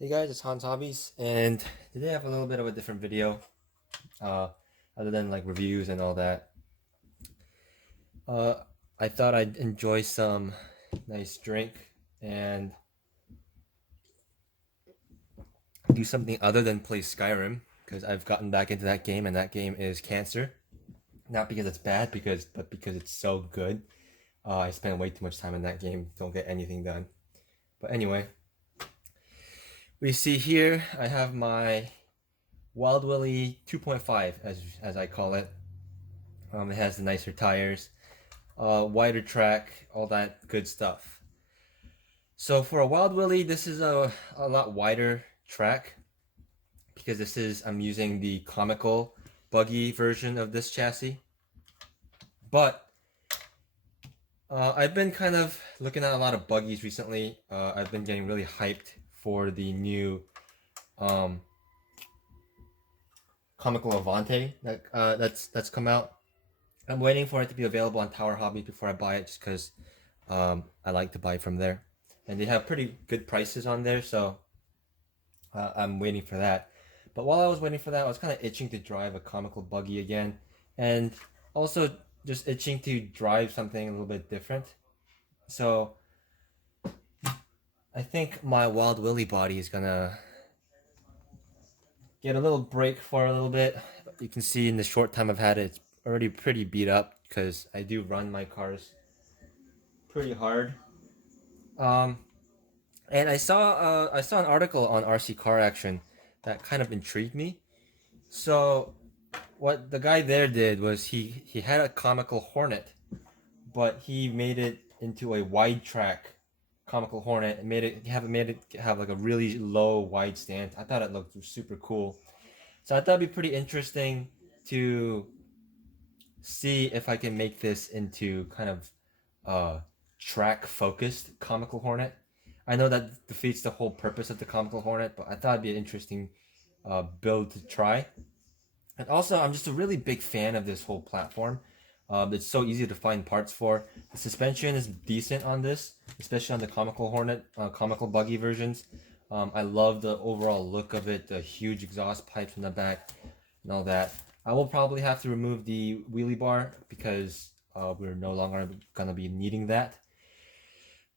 Hey guys, it's Hans Hobbies, and today I have a little bit of a different video, uh, other than like reviews and all that. Uh, I thought I'd enjoy some nice drink and do something other than play Skyrim, because I've gotten back into that game, and that game is cancer. Not because it's bad, but because it's so good. I spend way too much time in that game, don't get anything done. But anyway, we see here I have my Wild Willie 2.5, as I call it. It has the nicer tires, wider track, all that good stuff. So for a Wild Willie, this is a lot wider track because I'm using the comical buggy version of this chassis. But I've been kind of looking at a lot of buggies recently. I've been getting really hyped for the new um, comical Avante that's come out. I'm waiting for it to be available on Tower Hobby before I buy it, just because I like to buy from there, and they have pretty good prices on there. So I'm waiting for that. But while I was waiting for that, I was kind of itching to drive a comical buggy again, and also just itching to drive something a little bit different. So I think my Wild Willie body is gonna get a little break for a little bit. You can see in the short time I've had it, it's already pretty beat up because I do run my cars pretty hard. Um, and I saw an article on RC Car Action that kind of intrigued me. So what the guy there did was he had a comical Hornet, but he made it into a wide track comical Hornet and made it have like a really low wide stance. I thought it looked super cool. So I thought it'd be pretty interesting to see if I can make this into kind of track focused comical Hornet. I know that defeats the whole purpose of the comical Hornet, but I thought it'd be an interesting build to try. And also, I'm just a really big fan of this whole platform. It's so easy to find parts for. The suspension is decent on this, especially on the comical Hornet, comical buggy versions. I love the overall look of it, the huge exhaust pipes in the back, and all that. I will probably have to remove the wheelie bar because we're no longer gonna be needing that.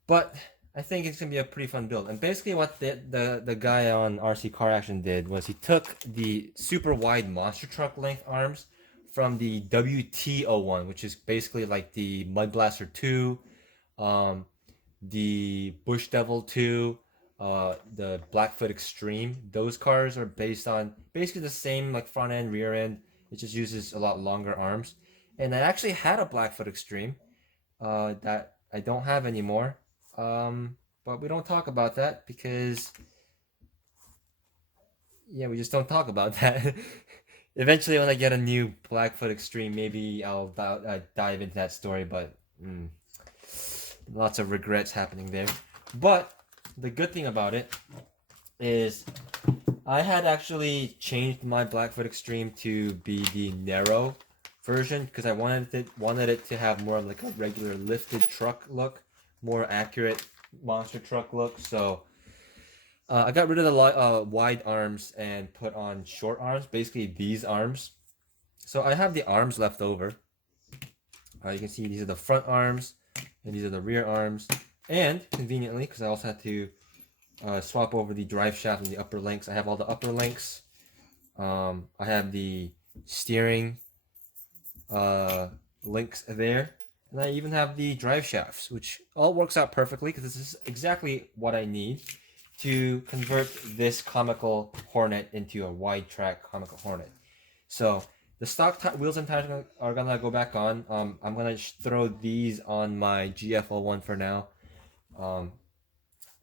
But I think it's gonna be a pretty fun build. And basically, what the guy on RC Car Action did was he took the super wide monster truck length arms from the WT01, which is basically like the Mud Blaster 2, um, the Bush Devil 2, the Blackfoot Extreme. Those cars are based on basically the same like front end, rear end. It just uses a lot longer arms. And I actually had a Blackfoot Extreme that I don't have anymore. Um, but we don't talk about that because yeah, we just don't talk about that. Eventually, when I get a new Blackfoot Extreme, maybe I'll dive into that story. But lots of regrets happening there. But the good thing about it is I had actually changed my Blackfoot Extreme to be the narrow version because I wanted it to have more of like a regular lifted truck look, more accurate monster truck look. So I got rid of the wide arms and put on short arms, basically these arms. So I have the arms left over. You can see these are the front arms and these are the rear arms. And conveniently, because I also had to swap over the drive shaft and the upper links, I have all the upper links. I have the steering uh, links there. And I even have the drive shafts, which all works out perfectly because this is exactly what I need to convert this comical Hornet into a wide track comical Hornet. So the stock wheels and tires are gonna go back on. I'm gonna throw these on my GF01 for now. Um,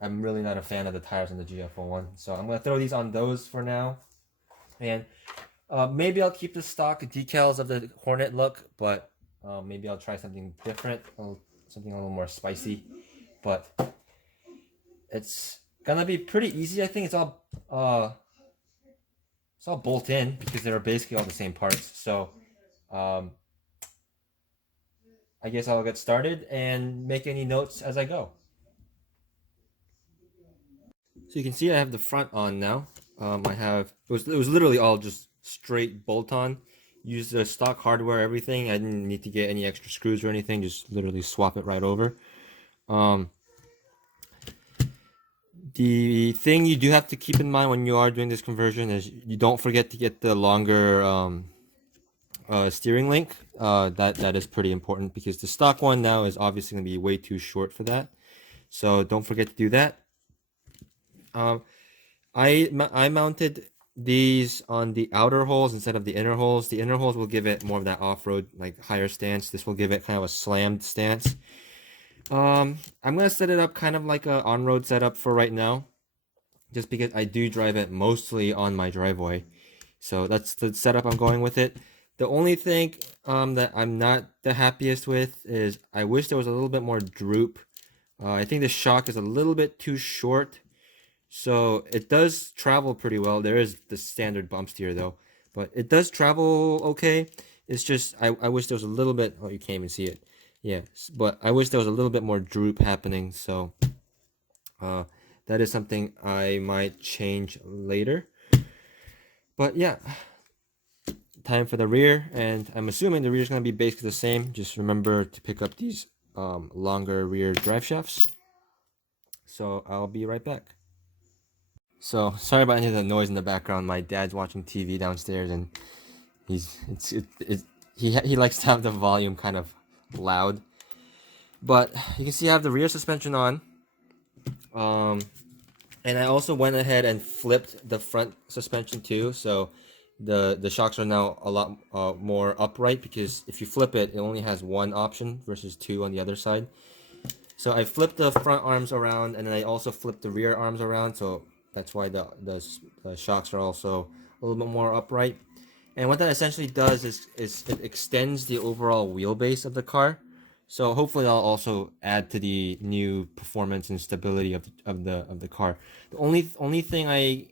I'm really not a fan of the tires on the GF01, so I'm gonna throw these on those for now. And maybe I'll keep the stock decals of the Hornet look, but maybe I'll try something different, something a little more spicy. But it's gonna be pretty easy. I think it's all bolt in because they're basically all the same parts. So um, I guess I'll get started and make any notes as I go. So you can see I have the front on now. It was literally all just straight bolt on. Use the stock hardware, everything. I didn't need to get any extra screws or anything. Just literally swap it right over. The thing you do have to keep in mind when you are doing this conversion is you don't forget to get the longer steering link. That is pretty important because the stock one now is obviously going to be way too short for that. So don't forget to do that. I mounted these on the outer holes instead of the inner holes. The inner holes will give it more of that off-road, like higher stance. This will give it kind of a slammed stance. I'm gonna set it up kind of like a on-road setup for right now, just because I do drive it mostly on my driveway. So that's the setup I'm going with it. The only thing that I'm not the happiest with is I wish there was a little bit more droop. I think the shock is a little bit too short. So it does travel pretty well. There is the standard bump steer though, but it does travel okay. It's just I wish there was a little bit. Oh, you can't even see it. Yeah, but I wish there was a little bit more droop happening. So that is something I might change later. But yeah, time for the rear, and I'm assuming the rear is going to be basically the same. Just remember to pick up these longer rear drive shafts. So I'll be right back. So sorry about any of the noise in the background. My dad's watching TV downstairs, and he likes to have the volume kind of loud. But you can see I have the rear suspension on. And I also went ahead and flipped the front suspension too. So the shocks are now a lot more upright, because if you flip it, it only has one option versus two on the other side. So I flipped the front arms around, and then I also flipped the rear arms around. So that's why the shocks are also a little bit more upright. And what that essentially does is it extends the overall wheelbase of the car. So hopefully that'll also add to the new performance and stability of the car. The only thing I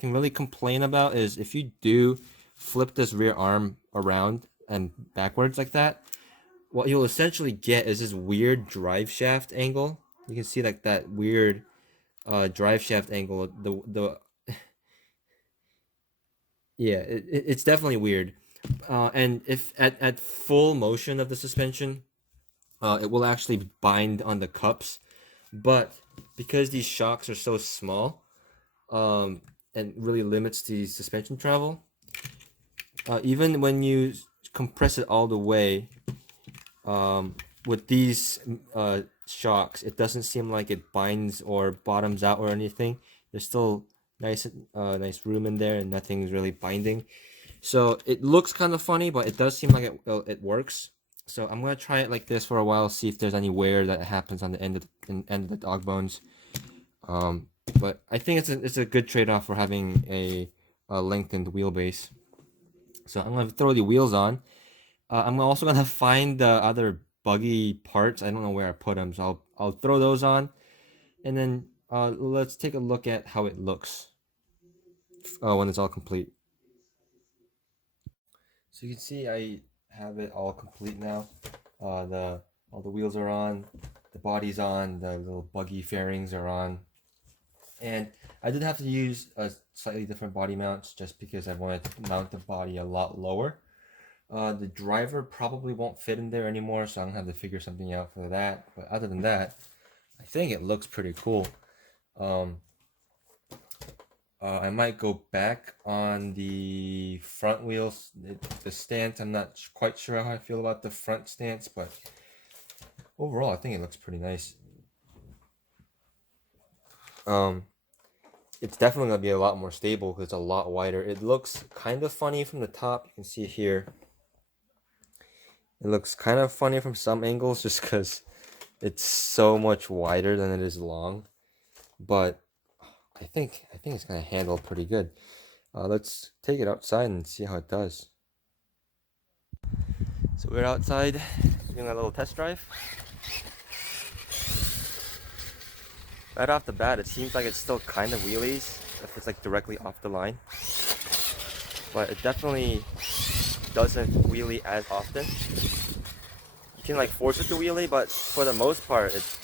can really complain about is if you do flip this rear arm around and backwards like that, what you'll essentially get is this weird drive shaft angle. You can see like that weird drive shaft angle. Yeah, it's definitely weird. And if at full motion of the suspension, it will actually bind on the cups, but because these shocks are so small, and really limits the suspension travel, even when you compress it all the way, with these shocks, it doesn't seem like it binds or bottoms out or anything. There's still nice room in there, and nothing's really binding. So it looks kind of funny, but it does seem like it works. So I'm gonna try it like this for a while, see if there's any wear that happens on the end of the dog bones. But I think it's a good trade-off for having a lengthened wheelbase. So I'm gonna throw the wheels on. I'm also gonna find the other buggy parts. I don't know where I put them, so I'll throw those on, and then let's take a look at how it looks when it's all complete. So you can see I have it all complete now. All the wheels are on, the body's on, the little buggy fairings are on, and I did have to use a slightly different body mounts just because I wanted to mount the body a lot lower. The driver probably won't fit in there anymore, so I'm gonna have to figure something out for that. But other than that, I think it looks pretty cool. I might go back on the front wheels, the stance. I'm not quite sure how I feel about the front stance, but overall, I think it looks pretty nice. It's definitely gonna be a lot more stable because it's a lot wider. It looks kind of funny from the top. You can see it here. It looks kind of funny from some angles just because it's so much wider than it is long. But I think it's gonna handle pretty good. Let's take it outside and see how it does. So we're outside doing a little test drive. Right off the bat, it seems like it's still kind of wheelies if it's like directly off the line, but it definitely doesn't wheelie as often. You can like force it to wheelie, but for the most part, it's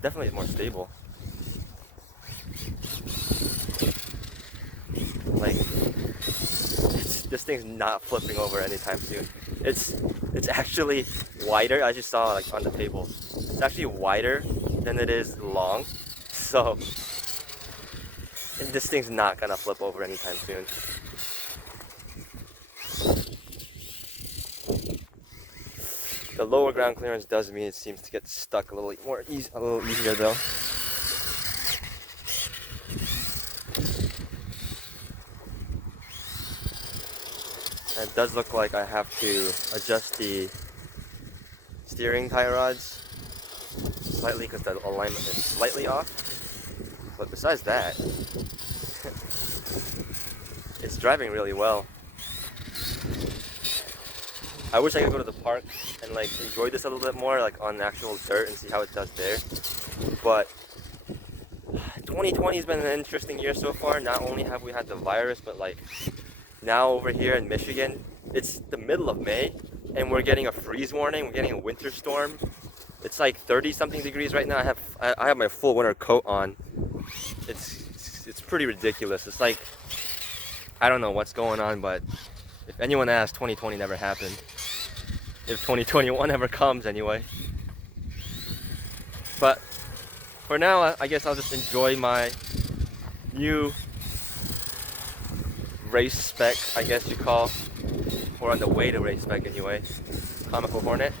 definitely more stable. thing's not flipping over anytime soon. It's actually wider. I just saw like on the table. It's actually wider than it is long. So this thing's not gonna flip over anytime soon. The lower ground clearance does mean it seems to get stuck a little easier though. And it does look like I have to adjust the steering tie rods slightly because the alignment is slightly off. But besides that, it's driving really well. I wish I could go to the park and like enjoy this a little bit more, like on actual dirt, and see how it does there. But 2020 has been an interesting year so far. Not only have we had the virus, but like now over here in Michigan, it's the middle of May and we're getting a freeze warning. We're getting a winter storm. It's like 30 something degrees right now. I have my full winter coat on. It's pretty ridiculous. It's like, I don't know what's going on, but if anyone asks, 2020 never happened. If 2021 ever comes anyway. But for now, I guess I'll just enjoy my new race spec, I guess you call, or on the way to race spec anyway, Comical Hornet.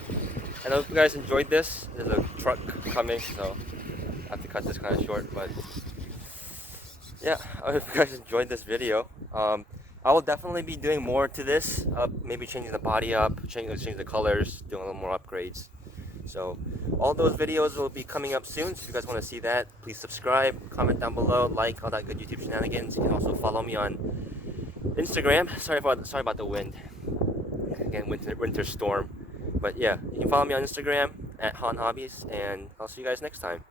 And I hope you guys enjoyed this. There's a truck coming, so I have to cut this kind of short, but yeah, I hope you guys enjoyed this video. I will definitely be doing more to this, maybe changing the body up, change the colors, doing a little more upgrades. So all those videos will be coming up soon, so if you guys want to see that, please subscribe, comment down below, like, all that good YouTube shenanigans. You can also follow me on Instagram. Sorry about the wind. Again, winter storm. But yeah, you can follow me on Instagram at Han Hobbies, and I'll see you guys next time.